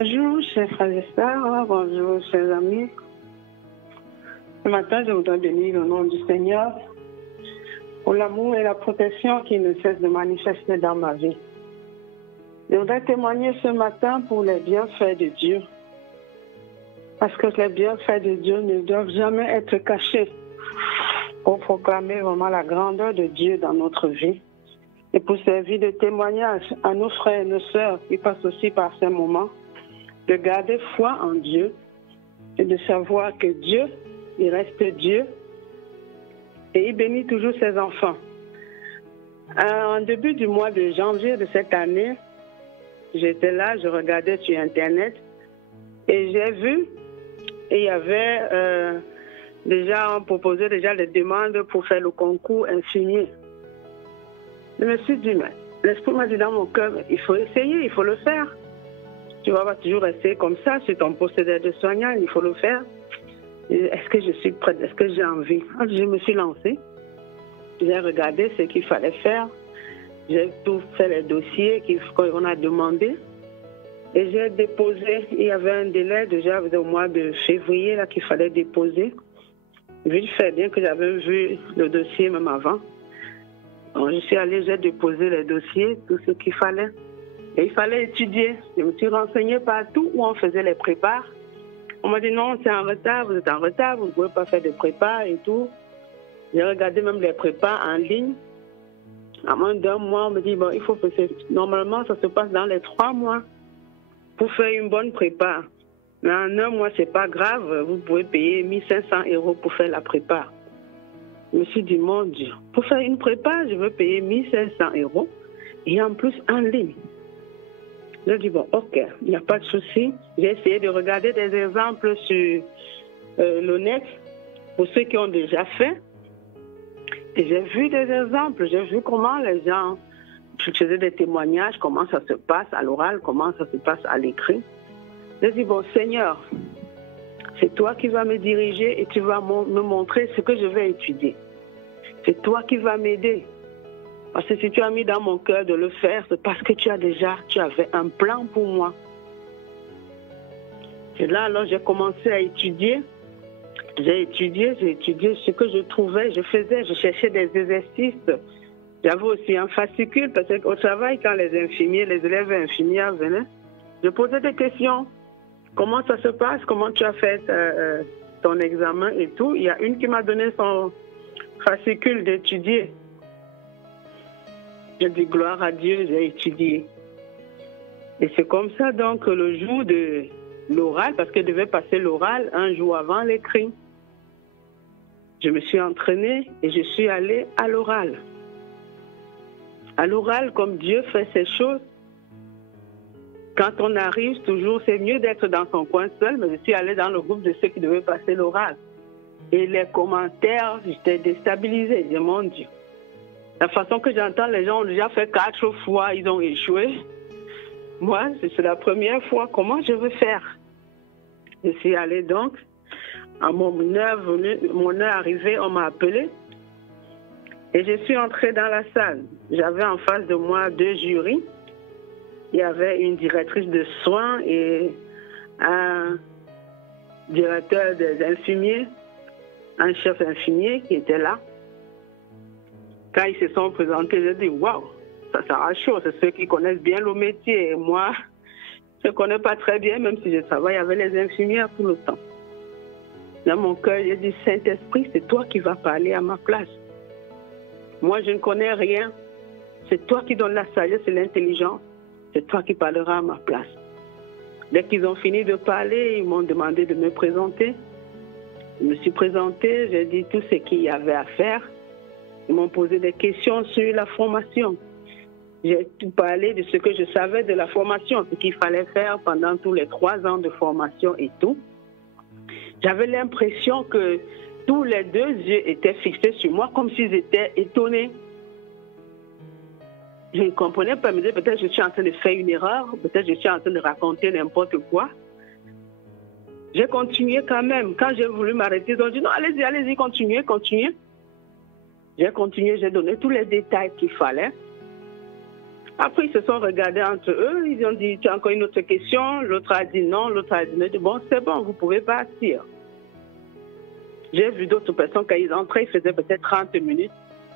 Bonjour, chers frères et sœurs, bonjour, chers amis. Ce matin, je voudrais bénir le nom du Seigneur pour l'amour et la protection qui ne cessent de manifester dans ma vie. Je voudrais témoigner ce matin pour les bienfaits de Dieu. Parce que les bienfaits de Dieu ne doivent jamais être cachés pour proclamer vraiment la grandeur de Dieu dans notre vie et pour servir de témoignage à nos frères et nos sœurs qui passent aussi par ces moments, de garder foi en Dieu et de savoir que Dieu, il reste Dieu et il bénit toujours ses enfants. En début du mois de janvier de cette année, j'étais là, je regardais sur Internet et j'ai vu, et il y avait on proposait déjà des demandes pour faire le concours infirmier. Je me suis dit, mais l'esprit m'a dit dans mon cœur, il faut essayer, il faut le faire. Tu ne vas pas toujours rester comme ça sur ton poste d'aide-soignant, il faut le faire. Est-ce que je suis prête? Est-ce que j'ai envie? Alors, je me suis lancée. J'ai regardé ce qu'il fallait faire. J'ai tout fait les dossiers qu'on a demandé. Et j'ai déposé. Il y avait un délai déjà au mois de février là, qu'il fallait déposer. Vu le fait bien que j'avais vu le dossier même avant. Donc, je suis allée, j'ai déposé les dossiers, tout ce qu'il fallait. Et il fallait étudier. Je me suis renseignée partout où on faisait les prépas. On m'a dit non, c'est en retard, vous êtes en retard, vous ne pouvez pas faire de prépas et tout. J'ai regardé même les prépas en ligne. À moins d'un mois, on me dit, bon, il faut que normalement, ça se passe dans les 3 mois pour faire une bonne prépa. Mais en un mois, c'est pas grave, vous pouvez payer 1 500 € pour faire la prépa. Je me suis dit, mon Dieu, pour faire une prépa, je veux payer 1 500 € et en plus en ligne. J'ai dit, bon, ok, il n'y a pas de souci. J'ai essayé de regarder des exemples sur le net pour ceux qui ont déjà fait. Et j'ai vu des exemples, j'ai vu comment les gens faisaient des témoignages, comment ça se passe à l'oral, comment ça se passe à l'écrit. J'ai dit, bon, Seigneur, c'est toi qui vas me diriger et tu vas me montrer ce que je vais étudier. C'est toi qui vas m'aider. Parce que si tu as mis dans mon cœur de le faire, c'est parce que tu avais un plan pour moi. Et là, alors, j'ai commencé à étudier. J'ai étudié ce que je trouvais, je cherchais des exercices. J'avais aussi un fascicule, parce qu'au travail, quand les élèves infirmières venaient, je posais des questions. Comment ça se passe? Comment tu as fait ton examen et tout? Il y a une qui m'a donné son fascicule d'étudier. J'ai dit gloire à Dieu, j'ai étudié. Et c'est comme ça donc le jour de l'oral, parce que je devais passer l'oral un jour avant l'écrit. Je me suis entraînée et je suis allée à l'oral. À l'oral, comme Dieu fait ses choses, quand on arrive, toujours, c'est mieux d'être dans son coin seul, mais je suis allée dans le groupe de ceux qui devaient passer l'oral. Et les commentaires, j'étais déstabilisée, je dis, mon Dieu. La façon que j'entends, les gens ont déjà fait 4 fois, ils ont échoué. Moi, c'est la première fois. Comment je veux faire? Je suis allée donc. À mon heure arrivée, on m'a appelée. Et je suis entrée dans la salle. J'avais en face de moi 2 jurys. Il y avait une directrice de soins et un directeur des infirmiers, un chef infirmier qui était là. Quand ils se sont présentés, j'ai dit, waouh, ça sera chaud. C'est ceux qui connaissent bien le métier. Et moi, je ne connais pas très bien, même si je travaille avec les infirmières tout le temps. Dans mon cœur, j'ai dit, Saint-Esprit, c'est toi qui vas parler à ma place. Moi, je ne connais rien. C'est toi qui donnes la sagesse et l'intelligence. C'est toi qui parleras à ma place. Dès qu'ils ont fini de parler, ils m'ont demandé de me présenter. Je me suis présentée, j'ai dit tout ce qu'il y avait à faire. Ils m'ont posé des questions sur la formation. J'ai tout parlé de ce que je savais de la formation, ce qu'il fallait faire pendant tous les 3 ans de formation et tout. J'avais l'impression que tous les 2 yeux étaient fixés sur moi, comme s'ils étaient étonnés. Je ne comprenais pas, je me disais peut-être je suis en train de faire une erreur, peut-être je suis en train de raconter n'importe quoi. J'ai continué quand même. Quand j'ai voulu m'arrêter, ils ont dit non, allez-y, continuez. J'ai continué, j'ai donné tous les détails qu'il fallait. Après, ils se sont regardés entre eux, ils ont dit, tu as encore une autre question? L'autre a dit non, l'autre a dit, bon, c'est bon, vous pouvez partir. J'ai vu d'autres personnes, quand ils entraient, ils faisaient peut-être 30 minutes.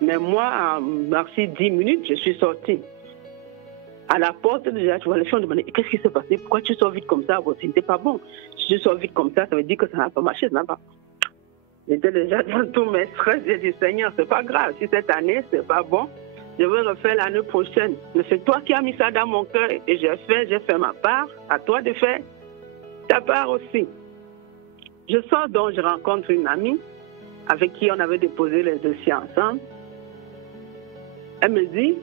Mais moi, merci 10 minutes, je suis sortie. À la porte, déjà, je vois les gens demander, qu'est-ce qui s'est passé? Pourquoi tu sors vite comme ça? Bon, c'était pas bon. Si tu sors vite comme ça veut dire que ça n'a pas marché, ça n'a pas. J'étais déjà dans tous mes stress. J'ai dit, Seigneur, c'est pas grave. Si cette année, c'est pas bon, je vais refaire l'année prochaine. Mais c'est toi qui as mis ça dans mon cœur et j'ai fait ma part. À toi de faire ta part aussi. Je sors donc, je rencontre une amie avec qui on avait déposé les dossiers ensemble. Elle me dit,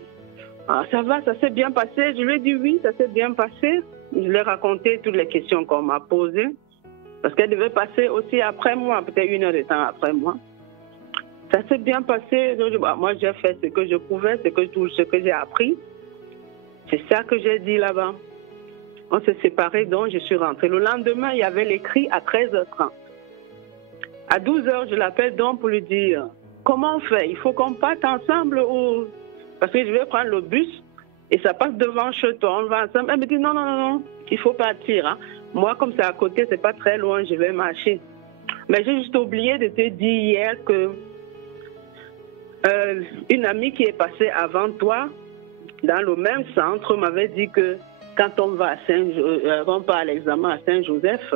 ah, ça va, ça s'est bien passé. Je lui ai dit oui, ça s'est bien passé. Je lui ai raconté toutes les questions qu'on m'a posées. Parce qu'elle devait passer aussi après moi, peut-être 1 heure de temps après moi. Ça s'est bien passé. Donc, moi, j'ai fait ce que je pouvais, tout ce que j'ai appris. C'est ça que j'ai dit là-bas. On s'est séparés, donc je suis rentrée. Le lendemain, il y avait l'écrit à 13h30. À 12h, je l'appelle donc pour lui dire, comment on fait? Il faut qu'on parte ensemble ou... Parce que je vais prendre le bus et ça passe devant chez toi, on va ensemble. Elle me dit, non, non, non, non, il faut partir. Hein. Moi, comme c'est à côté, c'est pas très loin, je vais marcher. Mais j'ai juste oublié de te dire hier que une amie qui est passée avant toi, dans le même centre, m'avait dit que quand on va on part à l'examen à Saint-Joseph,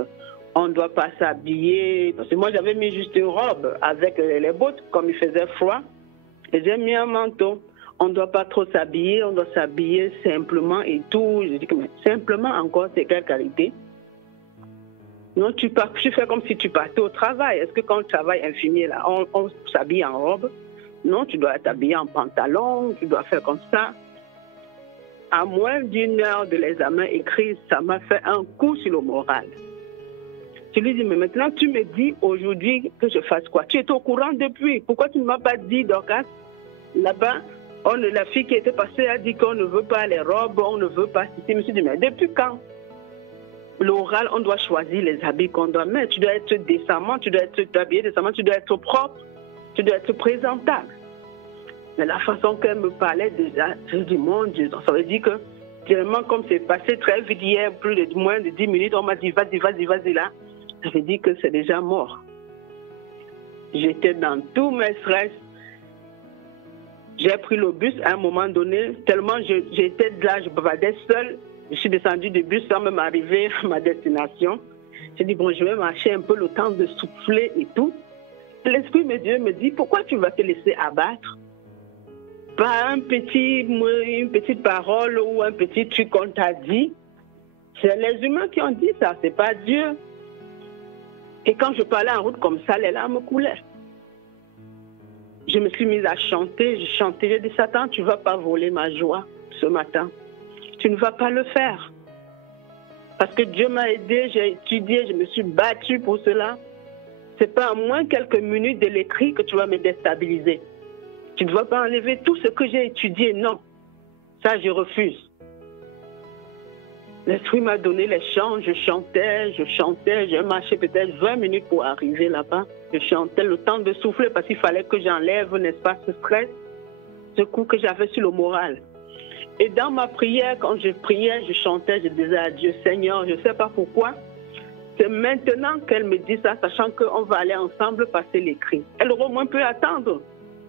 on ne doit pas s'habiller. Parce que moi, j'avais mis juste une robe avec les bottes, comme il faisait froid. Et j'ai mis un manteau. On ne doit pas trop s'habiller, on doit s'habiller simplement et tout. Je dis que mais simplement encore, c'est quelle qualité? Non, tu fais comme si tu partais au travail. Est-ce que quand tu travailles infirmier, là, on s'habille en robe? Non, tu dois t'habiller en pantalon, tu dois faire comme ça. À moins d'1 heure de l'examen écrit, ça m'a fait un coup sur le moral. Je lui dis, mais maintenant, tu me dis aujourd'hui que je fasse quoi? Tu es au courant depuis. Pourquoi tu ne m'as pas dit, Dorcas? Là-bas, la fille qui était passée a dit qu'on ne veut pas les robes, on ne veut pas ceci. Je me suis dit, mais depuis quand? L'oral, on doit choisir les habits qu'on doit mettre. Tu dois être décemment, tu dois être habillé décemment, tu dois être propre, tu dois être présentable. Mais la façon qu'elle me parlait déjà, je me dis, mon Dieu, ça veut dire que, tellement comme c'est passé très vite hier, moins de 10 minutes, on m'a dit, vas-y là. Ça veut dire que c'est déjà mort. J'étais dans tous mes stress. J'ai pris le bus à un moment donné, tellement j'étais là, je bavardais seule. Je suis descendue du bus sans même arriver à ma destination. J'ai dit, bon, je vais marcher un peu le temps de souffler et tout. L'Esprit de Dieu me dit, pourquoi tu vas te laisser abattre par une petite parole ou un petit truc qu'on t'a dit? C'est les humains qui ont dit ça, c'est pas Dieu. Et quand je parlais en route comme ça, les larmes coulaient. Je me suis mise à chanter, je chantais, j'ai dit, Satan, tu ne vas pas voler ma joie ce matin. Tu ne vas pas le faire. Parce que Dieu m'a aidé, j'ai étudié, je me suis battue pour cela. Ce n'est pas à moins quelques minutes de l'écrit que tu vas me déstabiliser. Tu ne vas pas enlever tout ce que j'ai étudié, non. Ça, je refuse. L'Esprit m'a donné les chants, je chantais, j'ai marché peut-être 20 minutes pour arriver là-bas. Je chantais le temps de souffler parce qu'il fallait que j'enlève, n'est-ce pas, ce stress, ce coup que j'avais sur le moral. Et dans ma prière, quand je priais, je chantais, je disais à Dieu, Seigneur, je ne sais pas pourquoi, c'est maintenant qu'elle me dit ça, sachant qu'on va aller ensemble passer l'écrit. Elle aurait au moins pu attendre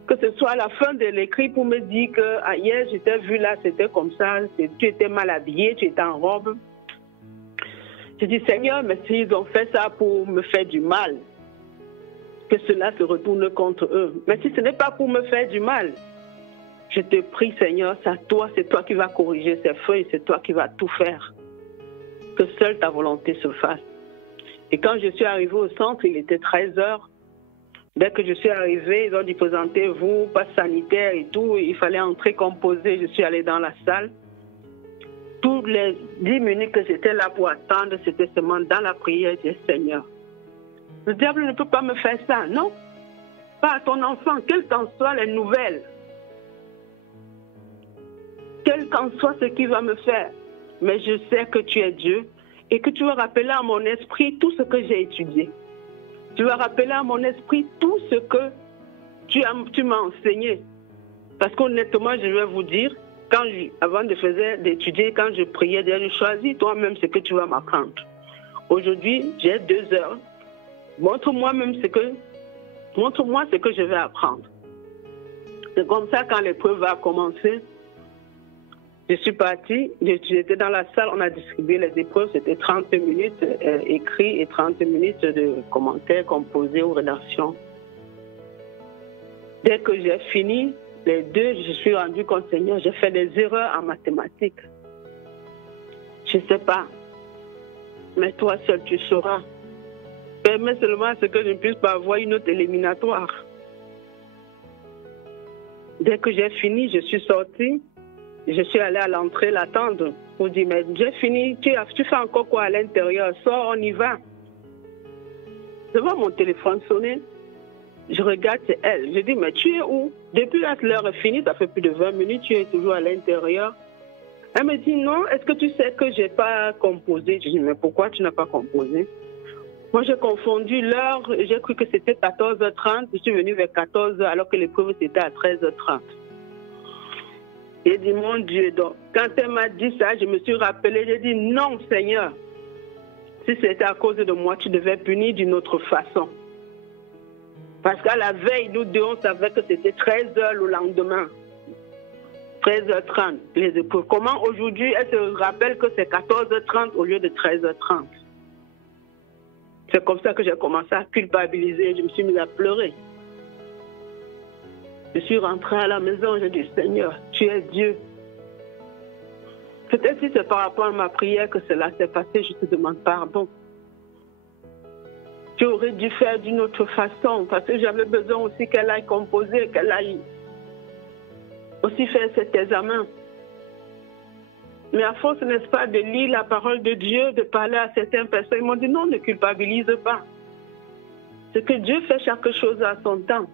que ce soit à la fin de l'écrit pour me dire que ah, hier, je t'ai vu là, c'était comme ça, tu étais mal habillé, tu étais en robe. Je dis, Seigneur, mais s'ils ont fait ça pour me faire du mal, que cela se retourne contre eux. Mais si ce n'est pas pour me faire du mal, je te prie, Seigneur, c'est toi qui vas corriger ces feuilles, c'est toi qui vas tout faire. Que seule ta volonté se fasse. Et quand je suis arrivée au centre, il était 13h. Dès que je suis arrivée, ils ont dit, présentez-vous, passe sanitaire et tout. Il fallait entrer composé. Je suis allée dans la salle. Toutes les 10 minutes que j'étais là pour attendre, c'était seulement dans la prière, j'ai dit, Seigneur, le diable ne peut pas me faire ça, non? Pas à ton enfant, quelles qu'en soient les nouvelles. Quel qu'en soit ce qu'il va me faire. Mais je sais que tu es Dieu et que tu vas rappeler à mon esprit tout ce que j'ai étudié. Tu vas rappeler à mon esprit tout ce que tu m'as enseigné. Parce qu'honnêtement, je vais vous dire, avant d'étudier, quand je priais, je choisis toi-même ce que tu vas m'apprendre. Aujourd'hui, j'ai 2 heures. Montre-moi ce que je vais apprendre. C'est comme ça, quand l'épreuve va commencer, je suis partie, j'étais dans la salle, on a distribué les épreuves, c'était 30 minutes écrits et 30 minutes de commentaires composés ou rédactions. Dès que j'ai fini, les 2, je suis rendu compte, Seigneur, j'ai fait des erreurs en mathématiques. Je ne sais pas, mais toi seul tu sauras. Permets seulement à ce que je ne puisse pas avoir une autre éliminatoire. Dès que j'ai fini, je suis sortie. Je suis allée à l'entrée l'attendre pour dire, mais j'ai fini, tu fais encore quoi à l'intérieur? Sors, on y va. Je vois mon téléphone sonner. Je regarde, c'est elle. Je dis, mais tu es où? Depuis l'heure est finie, ça fait plus de 20 minutes, tu es toujours à l'intérieur. Elle me dit, non, est-ce que tu sais que je n'ai pas composé? Je dis, mais pourquoi tu n'as pas composé? Moi, j'ai confondu l'heure, j'ai cru que c'était 14h30, je suis venue vers 14h alors que l'épreuve c'était à 13h30. J'ai dit, mon Dieu, donc, quand elle m'a dit ça, je me suis rappelée, j'ai dit, non, Seigneur, si c'était à cause de moi, tu devais punir d'une autre façon. Parce qu'à la veille, nous deux, on savait que c'était 13h le lendemain. 13h30, les épreuves. Comment aujourd'hui, elle se rappelle que c'est 14h30 au lieu de 13h30? C'est comme ça que j'ai commencé à culpabiliser, je me suis mise à pleurer. Je suis rentrée à la maison, j'ai dit, Seigneur, tu es Dieu. Peut-être si c'est par rapport à ma prière que cela s'est passé, je te demande pardon. Tu aurais dû faire d'une autre façon, parce que j'avais besoin aussi qu'elle aille composer, qu'elle aille aussi faire cet examen. Mais à force, n'est-ce pas, de lire la parole de Dieu, de parler à certaines personnes, ils m'ont dit non, ne culpabilise pas. C'est que Dieu fait chaque chose à son temps.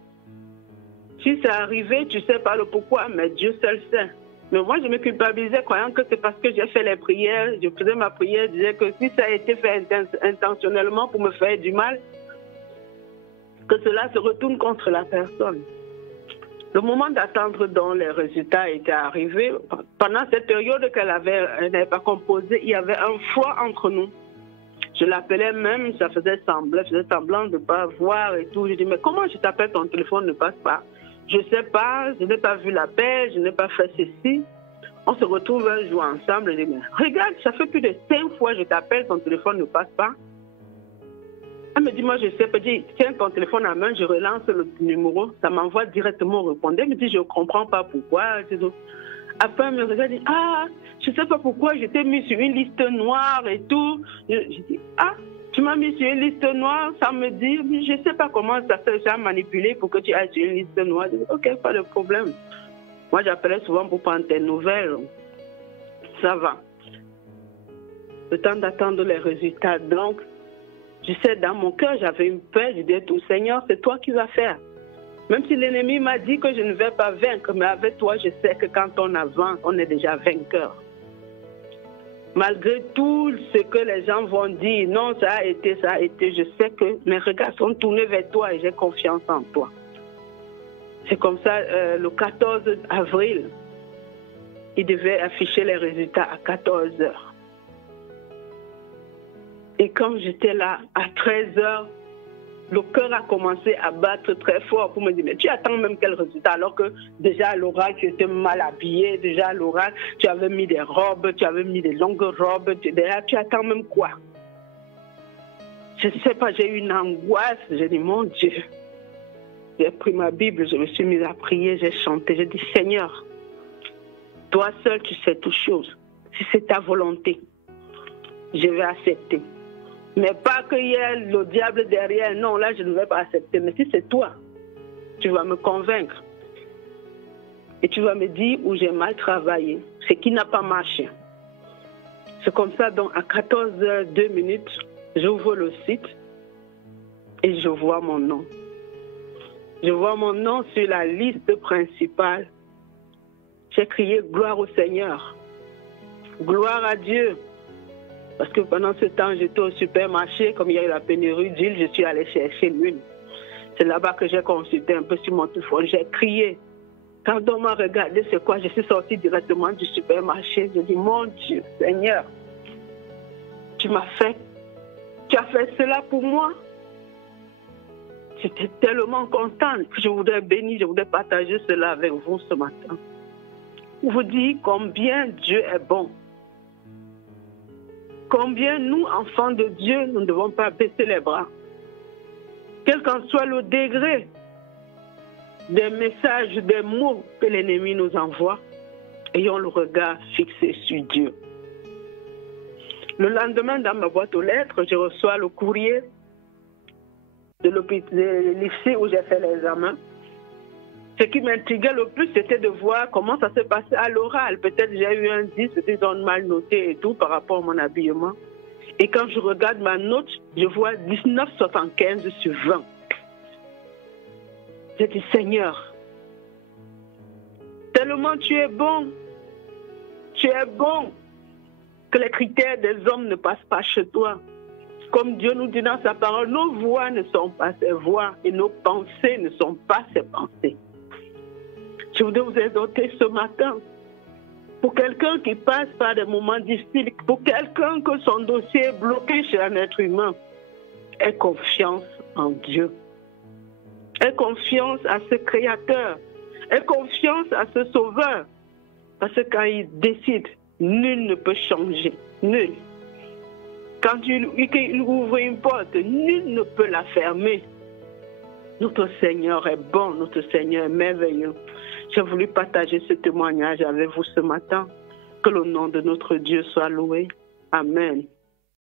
Si c'est arrivé, tu ne sais pas le pourquoi, mais Dieu seul sait. Mais moi, je me culpabilisais croyant que c'est parce que j'ai fait les prières, je faisais ma prière, je disais que si ça a été fait intentionnellement pour me faire du mal, que cela se retourne contre la personne. Le moment d'attendre dont les résultats étaient arrivés, pendant cette période qu'elle n'avait pas composé, il y avait un froid entre nous. Je l'appelais même, ça faisait semblant de ne pas voir et tout. Je dis, mais comment je t'appelle, ton téléphone ne passe pas? Je ne sais pas, je n'ai pas vu l'appel, je n'ai pas fait ceci. On se retrouve un jour ensemble, je dis, mais regarde, ça fait plus de 5 fois que je t'appelle, ton téléphone ne passe pas. Elle me dit, moi je sais, je dis, tiens ton téléphone à main, je relance le numéro, ça m'envoie directement au répondeur. Elle me dit, je ne comprends pas pourquoi. Après, elle me regarde et dit, ah, je ne sais pas pourquoi, je t'ai mis sur une liste noire et tout. Je dis, ah, tu m'as mis sur une liste noire, ça me dit, je ne sais pas comment ça s'est déjà manipulé pour que tu ailles sur une liste noire. Je dis, ok, pas de problème. Moi, j'appelais souvent pour prendre tes nouvelles. Ça va. Le temps d'attendre les résultats, donc, je sais, dans mon cœur, j'avais une peur. Je disais, tout Seigneur, c'est toi qui vas faire. Même si l'ennemi m'a dit que je ne vais pas vaincre, mais avec toi, je sais que quand on avance, on est déjà vainqueur. Malgré tout ce que les gens vont dire, non, ça a été, je sais que mes regards sont tournés vers toi et j'ai confiance en toi. C'est comme ça, le 14 avril, il devait afficher les résultats à 14 heures. Et comme j'étais là, à 13 heures, le cœur a commencé à battre très fort pour me dire, mais tu attends même quel résultat? Alors que déjà à l'oral, tu étais mal habillé, déjà à l'oral, tu avais mis des robes, tu avais mis des longues robes, déjà tu attends même quoi? Je ne sais pas, j'ai eu une angoisse, j'ai dit, mon Dieu. J'ai pris ma Bible, je me suis mise à prier, j'ai chanté, j'ai dit, Seigneur, toi seul tu sais toutes choses. Si c'est ta volonté, je vais accepter. Mais pas qu'il y ait le diable derrière. Non, là, je ne vais pas accepter. Mais si c'est toi, tu vas me convaincre. Et tu vas me dire où j'ai mal travaillé. Ce qui n'a pas marché. C'est comme ça, donc, à 14h02, j'ouvre le site et je vois mon nom. Je vois mon nom sur la liste principale. J'ai crié gloire au Seigneur. Gloire à Dieu. Parce que pendant ce temps, j'étais au supermarché, comme il y a eu la pénurie d'huile, je suis allée chercher l'huile. C'est là-bas que j'ai consulté un peu sur mon téléphone. J'ai crié. Quand on m'a regardé, c'est quoi? Je suis sortie directement du supermarché. Je dis, mon Dieu, Seigneur, tu as fait cela pour moi. J'étais tellement contente que je voudrais bénir, je voudrais partager cela avec vous ce matin. Vous dire combien Dieu est bon. Combien nous, enfants de Dieu, nous ne devons pas baisser les bras. Quel qu'en soit le degré des messages, des mots que l'ennemi nous envoie, ayons le regard fixé sur Dieu. Le lendemain, dans ma boîte aux lettres, je reçois le courrier de lycée où j'ai fait l'examen. Ce qui m'intriguait le plus, c'était de voir comment ça s'est passé à l'oral. Peut-être j'ai eu un 10, ils ont mal noté et tout par rapport à mon habillement. Et quand je regarde ma note, je vois 19,75 sur 20. J'ai dit, Seigneur, tellement tu es bon que les critères des hommes ne passent pas chez toi. Comme Dieu nous dit dans sa parole, nos voix ne sont pas ses voix et nos pensées ne sont pas ses pensées. Je voudrais vous exhorter ce matin, pour quelqu'un qui passe par des moments difficiles, pour quelqu'un que son dossier est bloqué chez un être humain, aie confiance en Dieu. Aie confiance à ce Créateur. Aie confiance à ce Sauveur. Parce que quand il décide, nul ne peut changer. Nul. Quand il ouvre une porte, nul ne peut la fermer. Notre Seigneur est bon, notre Seigneur est merveilleux. J'ai voulu partager ce témoignage avec vous ce matin. Que le nom de notre Dieu soit loué. Amen.